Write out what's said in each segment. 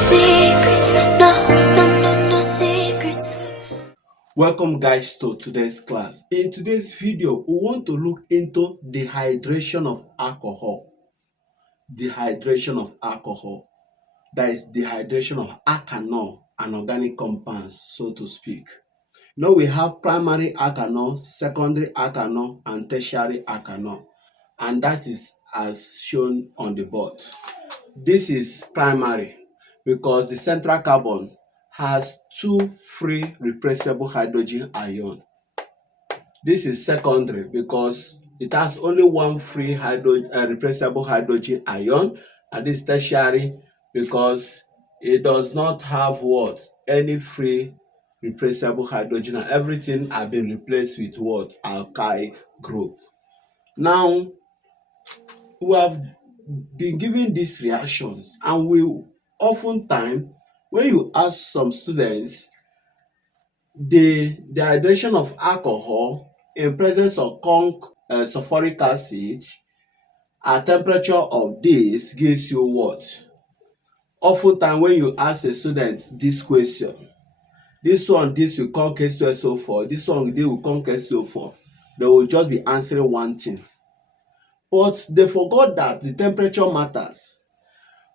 secrets, no secrets. Welcome guys to today's class. In today's video, we want to look into dehydration of alcohol. Dehydration of alcohol. That is dehydration of alkanol, an organic compounds, so to speak. Now we have primary alkanol, secondary alkanol, and tertiary alkanol. And that is as shown on the board. This is primary because the central carbon has two free replaceable hydrogen ion. This is secondary because it has only one free replaceable hydrogen ion, and this is tertiary because it does not have what? Any free replaceable hydrogen, and everything have been replaced with what? Alkyl group. Now we have been given these reactions, and we oftentimes, when you ask some students the dehydration of alcohol in presence of sulfuric acid at temperature of this gives you what? Oftentimes when you ask a student this question, this will come K2SO4, this one will come K2SO4, they will just be answering one thing. But they forgot that the temperature matters.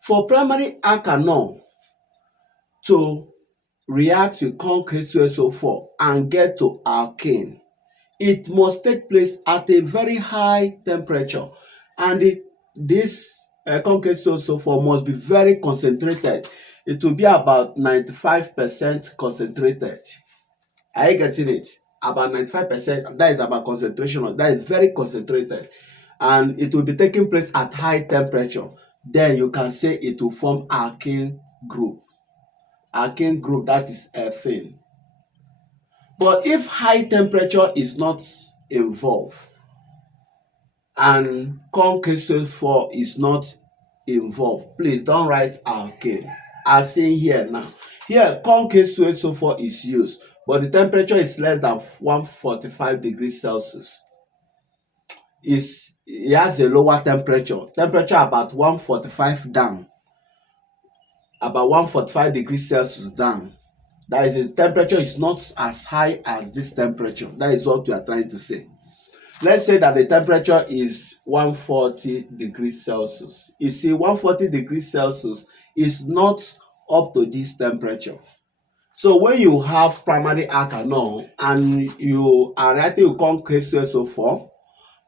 For primary alkanol to react with K2SO4 and get to alkane, it must take place at a very high temperature, and this K2SO4 must be very concentrated. It will be about 95% concentrated. Are you getting it? About 95%, that is about concentration. That is very concentrated, and it will be taking place at high temperature. Then you can say it will form alkane group. Alkane group, that is ethane. But if high temperature is not involved and K2SO4 is not involved, please don't write alkane. As seen here now. Here K2SO4 is used, but the temperature is less than 145 degrees Celsius. It has a lower temperature about 145 down, about 145 degrees Celsius down. That is, the temperature is not as high as this temperature. That is what we are trying to say. Let's say that the temperature is 140 degrees Celsius. You see, 140 degrees Celsius is not up to this temperature. So when you have primary alkanol and you are reacting with K2SO4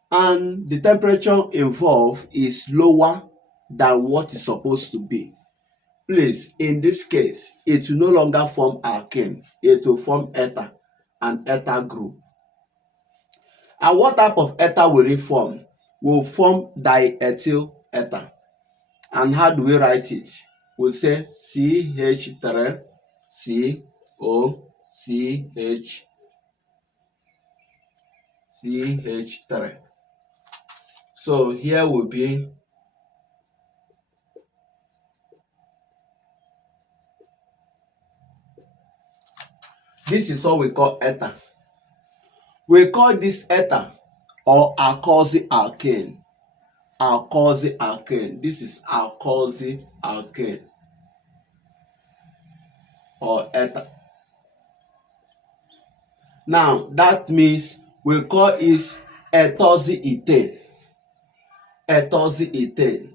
and the temperature involved is lower than what is supposed to be, please, in this case, it will no longer form alkane. It will form ether, an ether group. And what type of ether will it form? Will form diethyl ether. And how do we write it? We'll say CH3 COCH CH3. So here will be this is what we call ether. We call this ether or alkoxy alkane. Alkoxy alkane. This is alkoxy alkane or ether. Now that means we call it ethoxyethane. Ethoxyethane.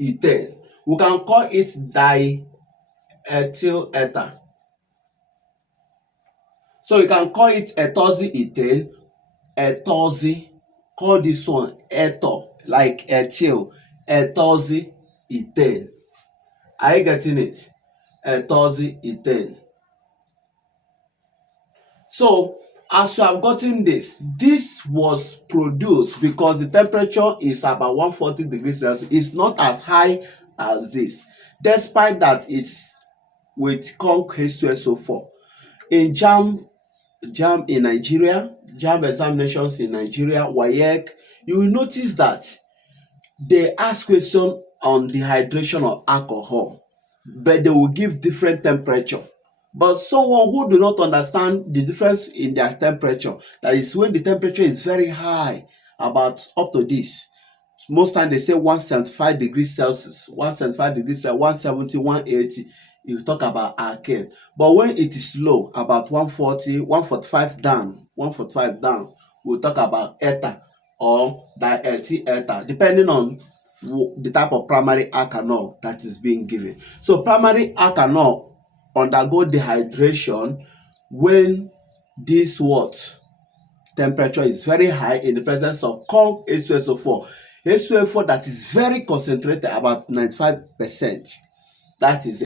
Ethane. We can call it diethyl ether. So you can call it ethoxyethane, ethoxy, call this one ether, like ethyl, ethoxyethane. Are you getting it? Ethoxyethane. So as you have gotten this was produced because the temperature is about 140 degrees Celsius. It's not as high as this, despite that it's with K2SO4. In JAM in Nigeria, JAM examinations in Nigeria, WAEC, you will notice that they ask questions on dehydration of alcohol, but they will give different temperature. But someone who do not understand the difference in their temperature, that is when the temperature is very high, about up to this, Most time they say 175 degrees Celsius, 175 degrees Celsius, 170, 180. You talk about alkane. But when it is low, about 140, 145 down, 145 down, we'll talk about ether or diethyl ether, depending on the type of primary alkanol that is being given. So primary alkanol undergo dehydration when this what temperature is very high in the presence of corn H2SO4. H2SO4 that is very concentrated, about 95%. That is